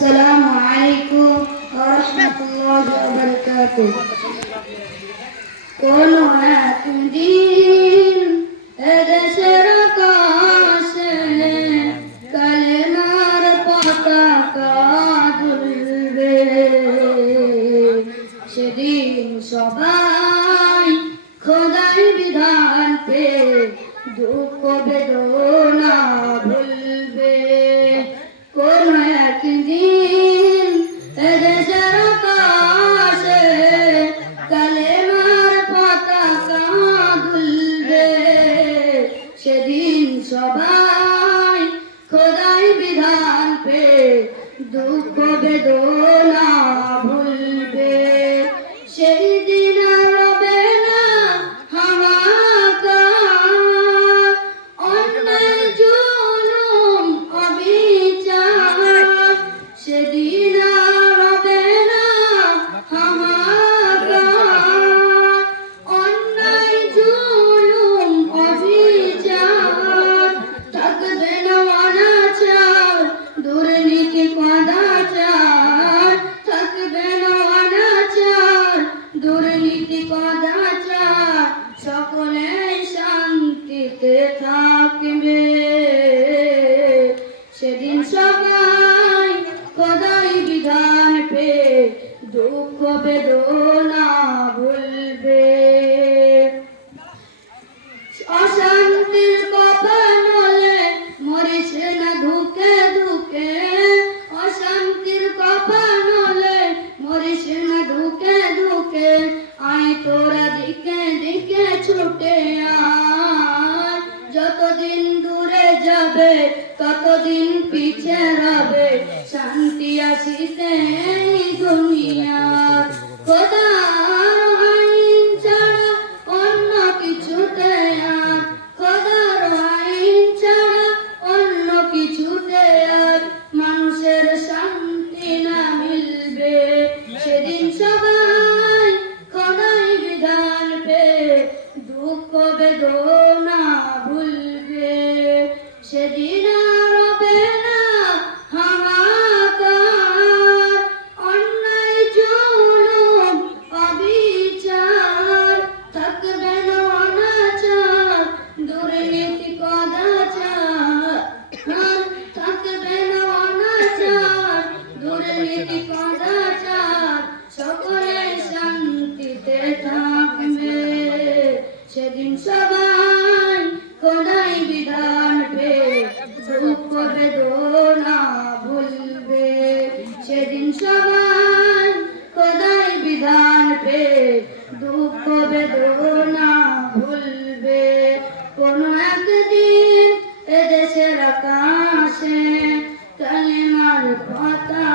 السلام عليكم ورحمة الله وبركاته কোন একদিন এদেশের আকাশে কালেমার পতাকা দুলবে সেদিন সবাই খোদার বিধান পে দুঃখ বেদনা ভুলবে কোন একদিন এদেশের আকাশে কালেমার পতাকা দুলবে সেদিন সবাই খোদার বিধান পে দুঃখ বেদনা ভুলবে সেই দিন আর রবে না হাহাকার অন্যায় জুলুম অবিচার সেদিন আর রবে না হাহাকার অন্যায় জুলুম অবিচার থাকবে না অনাচার দুর্নীতি কদাচার থাকবে না অনাচার দুর্নীতি কদাচার সকলে শান্তিতে থাকবে সেদিন সবাই খোদাই বিধান পে দুঃখ বেদনা ভুলবে অশান্তির কফন হলে মরিস না ধুকে ধুকে অশান্তির কফন হলে মরিস না ধুকে ধুকে আয় তোরা দিকে দিকে ছুটে আয় যতদিন দূরে যাবে ততদিন পিছে রবে শান্তি আসিতে এই দুনিয়ার খোদার আইন ছাড়া অন্য কিছুতে আর খোদার আইন ছাড়া অন্য কিছুতে আর মানুষের শান্তি না মিলবে সেদিন সবাই খোদাই বিধান পে দুঃখ বেদনা ভুলবে সেদিন আর রবে না হাহাকার অন্যায় জুলুম অবিচার থাকবে না অনাচার দুর্নীতি কদাচার থাকবে না অনাচার দুর্নীতি কদাচার সকলে শান্তিতে থাকবে সেদিন সবাই খোদাই বিধান পে দুঃখ বেদনা ভুলবে সেদিন সবাই খোদাই বিধান পে দুঃখ বেদনা ভুলবে কোন একদিন এদেশের আকাশে কালেমার পতাকা